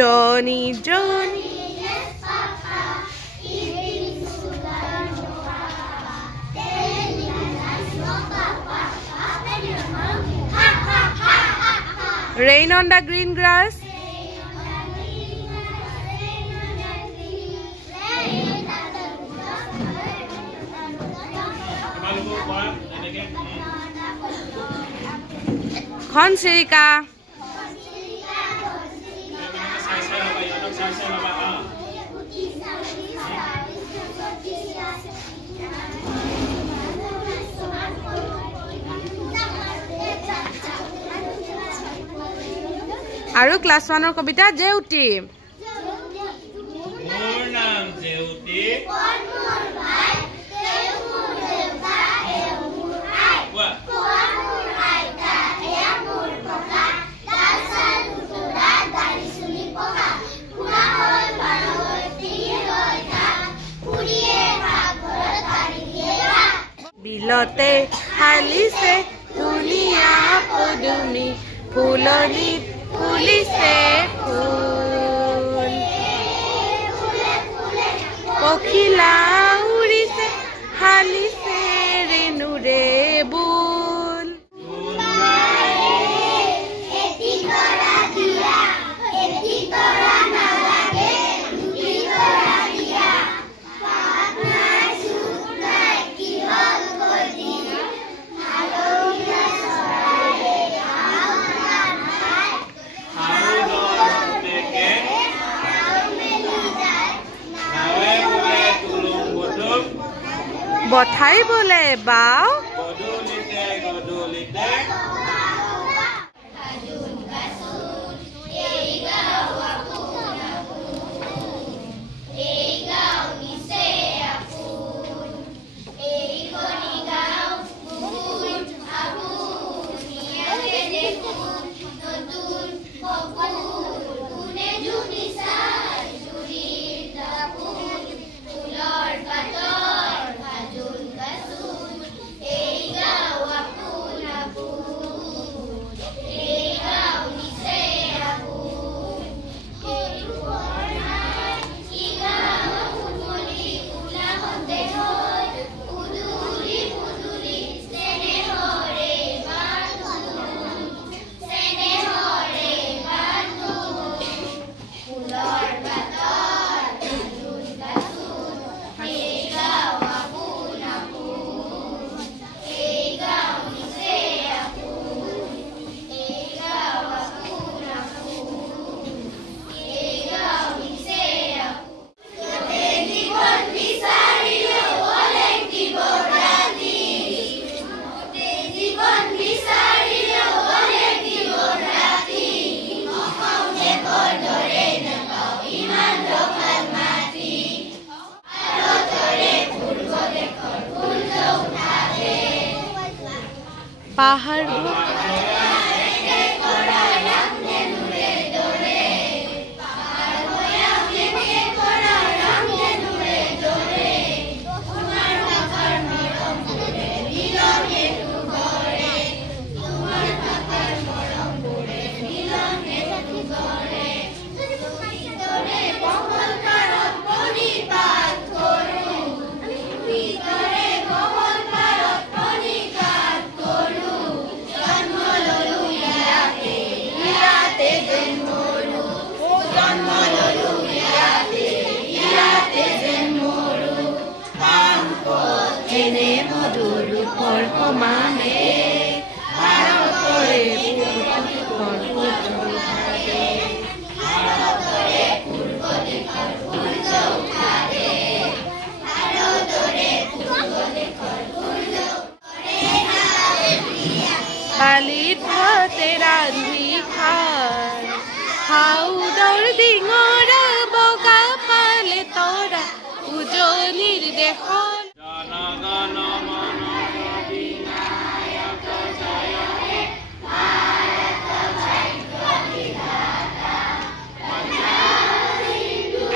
Johnny, Johnny. Yes, Papa. Eating sugar, no Papa. Telling lies, no Papa. Open your mouth. Ha ha ha ha ha. Rain on the green grass. Rain on the green grass. Rain on the green. Rain on the Khonsirika. আৰু class 1 ৰ কবিতা জেউতি মোৰ নাম জেউতি কোন মোৰ ভাই তেও মোৰ দেউতা এও মোৰ আই কোন মোৰ আইতা এয়া মোৰ ককা দাসাল দুটা দাড়ি চুলি পকা খুৰা হল বাৰৱতী ৰয়তা পুৰিয়ে ভাগৰ কাঢ়ি দিয়ে বিলতে হালিছে ধুনীয়া পদুমি ফুলনিত ফুলিছে ফুল পখিলা উৰিছে হালিছে ৰেণুৰে বুল এটি কৰা দিয়া এটি কৰা নালাগে দুটি কৰা দিয়া পাত নাই চুত নাই কি হ'ল কৈ দিয়া হালধীয়া চৰায়ে হাও নাখায় আৰু দৰতেকে নাও মেলি যায় নাৱে বোলে তুলুম বটুম বঠাইবলে বাও গধূলিতে গধূলিতে পাহাৰ এনে মধুৰ ৰূপৰ সমানে ভাৰতৰে কালিত ভাতে ৰান্ধি খাই হাউদৰ ডিঙৰ বগা পালে তৰা উজনিৰ দেশৰ জনগণ মন অধিনায়ক জয় হে ভাৰত ভাগ্য বিধাতা পঞ্জাব হিন্দু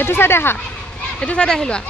এইটো চাইডে আহা এইটো চাইডে আহি লোৱা